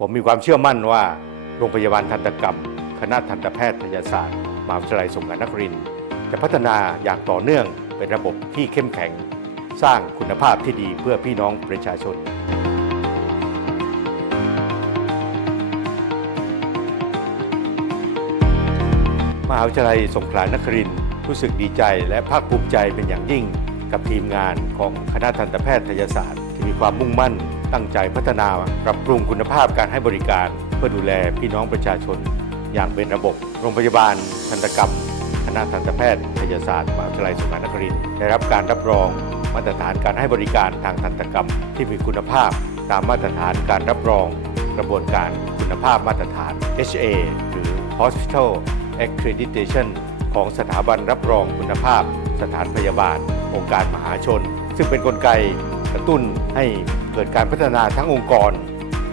ผมมีความเชื่อมั่นว่า โรงพยาบาลทันตกรรม คณะทันตแพทยศาสตร์มหาวิทยาลัยสงขลานครินทร์จะพัฒนาอย่างต่อเนื่องเป็นระบบที่เข้มแข็ง สร้างคุณภาพที่ดีเพื่อพี่น้องประชาชน มหาวิทยาลัยสงขลานครินทร์รู้สึกดีใจและภาคภูมิใจเป็นอย่างยิ่ง กับทีมงานของคณะทันตแพทยศาสตร์ ที่มีความมุ่งมั่น ตั้งใจพัฒนาปรับปรุงคุณภาพการให้บริการ เพื่อดูแลพี่น้องประชาชน อย่างเป็นระบบ โรงพยาบาลทันตกรรม คณะทันตแพทยศาสตร์มหาวิทยาลัยสงขานครินทร์ได้รับการรับรองมาตรฐานการให้บริการทางทันตกรรม ที่มีคุณภาพ ตามมาตรฐานการรับรอง กระบวนการคุณภาพมาตรฐาน HA หรือ Hospital Accreditation ของสถาบันรับรองคุณภาพ สถานพยาบาล องค์การมหาชน ซึ่งเป็นนกลไกกระตุ้นให้ เกิดการพัฒนาทั้งองค์กร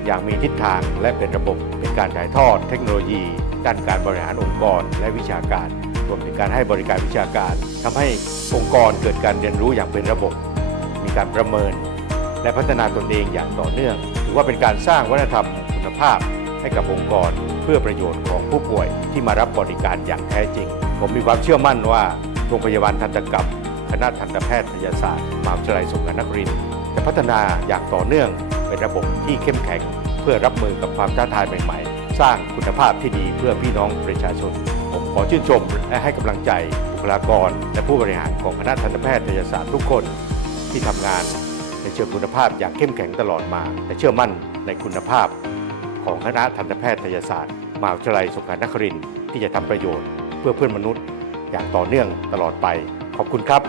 อย่างมีทิศทางและเป็นระบบเป็นการถ่ายทอดเทคโนโลยี ด้านการบริหารองค์กร และวิชาการรวมถึงการให้บริการวิชาการทำให้องค์กรเกิดการเรียนรู้อย่างเป็นระบบ มีการประเมิน และพัฒนาตนเองอย่างต่อเนื่องถือว่าเป็นการสร้างวัฒนธรรมคุณภาพให้กับองค์กรเพื่อประโยชน์ของผู้ป่วยที่มารับบริการอย่างแท้จริง ผมมีความเชื่อมั่นว่าโรงพยาบาลทันตกรรม คณะทันตแพทยศาสตร์มหาวิทยาลัยสงขลานครินทร์ จะพัฒนาอย่างต่อเนื่องเป็นระบบที่เข้มแข็ง เพื่อรับมือกับความท้าทายใหม่ ๆ สร้างคุณภาพที่ดีเพื่อพี่น้องประชาชน ผมขอชื่นชมและให้กำลังใจบุคลากร และผู้บริหารของคณะทันตแพทยศาสตร์ทุกคน ที่ทำงานในเชิงคุณภาพอย่างเข้มแข็งตลอดมา และเชื่อมั่นในคุณภาพ ของคณะทันตแพทยศาสตร์มหาวิทยาลัยสงขลานครินทร์ที่จะทำประโยชน์ เพื่อเพื่อนมนุษย์ อย่างต่อเนื่องตลอดไป ขอบคุณครับ